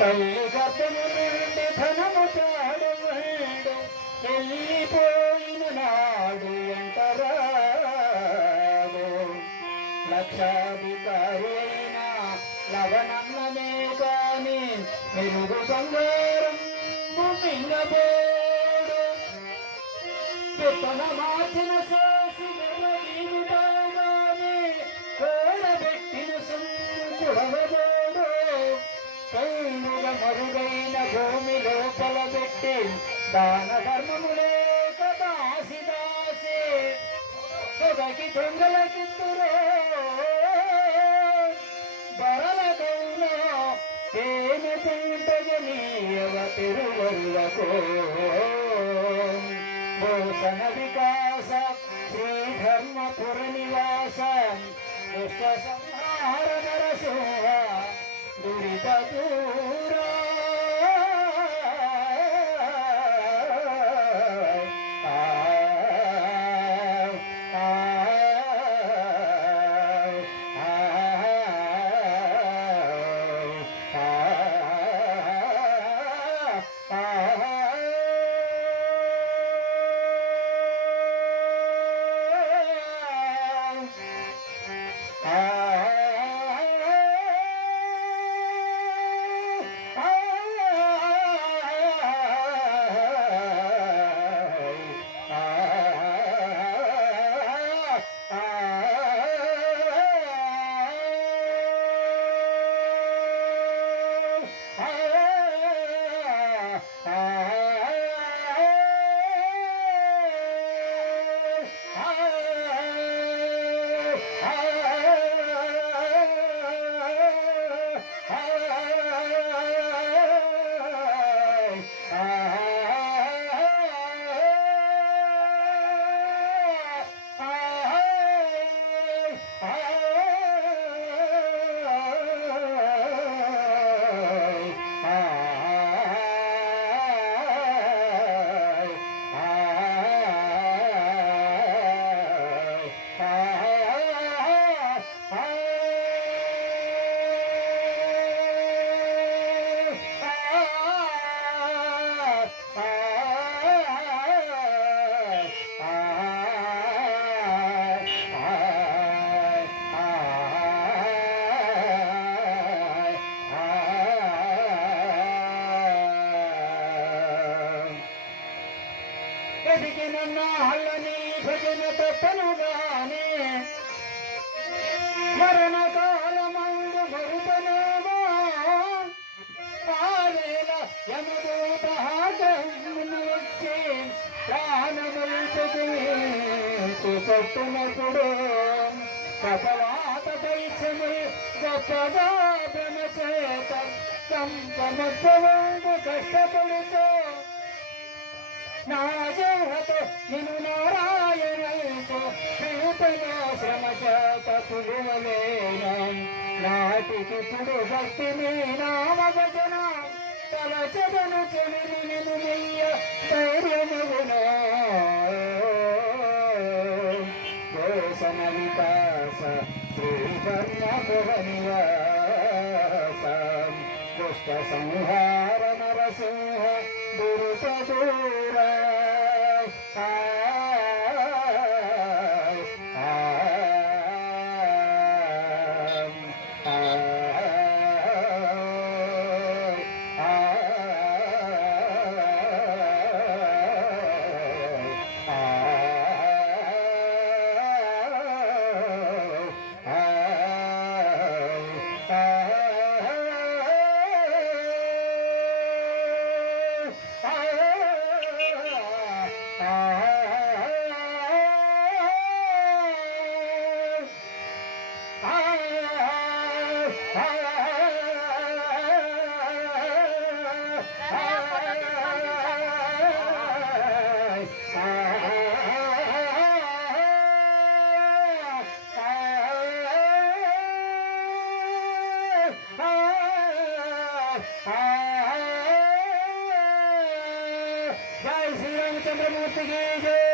తల్లి గర్భము నుండి ధనము తాడువాడు వెళ్ళిపోయిన నాడు అంటరాడు లక్షాధికారి అయిన లవణన్నమే కాని మెరుగు బంగారం మింగబోడు విత్తన మార్చిన చేసి నిర్వహించాగానే కూడబెట్టిన సొమ్ము దాన ధర్మములే దాసి. దాసి పొగకి దొంగలకిత్తురో బరల కౌల తేనె తింటగనీయవ తిరువరులకు. భూషణ వికాస శ్రీ ధర్మపుర నివాస దుష్ట సంహార నరసింహ దురిత దూరా. బతికిన నాళ్ళని భజన తప్పనుగానే మరణ కాలమందు మరుపనేమో. ఆవేళ యమదూత హాగమును వచ్చి ప్రాణముల్పుకు చూపట్టునప్పుడు కపవాత పైచము గొప్పగా భ్రమ చేత కంపమొప్పవంగు కష్టపడుతూ నాజహత నిను నారాయణతో ప్రియతలో శ్రమ చేత పులువలేన నాటికిప్పుడు భక్తి మీ నామ భజన తలచదను చెవిని నిను మెయ్య ధైర్యముగున. దోషణ వికాస శ్రీకర్ణ నివాస దుష్ట సంహార నరసింహ దురుత దూర జై శ్రీరామచంద్రమూర్తికి జై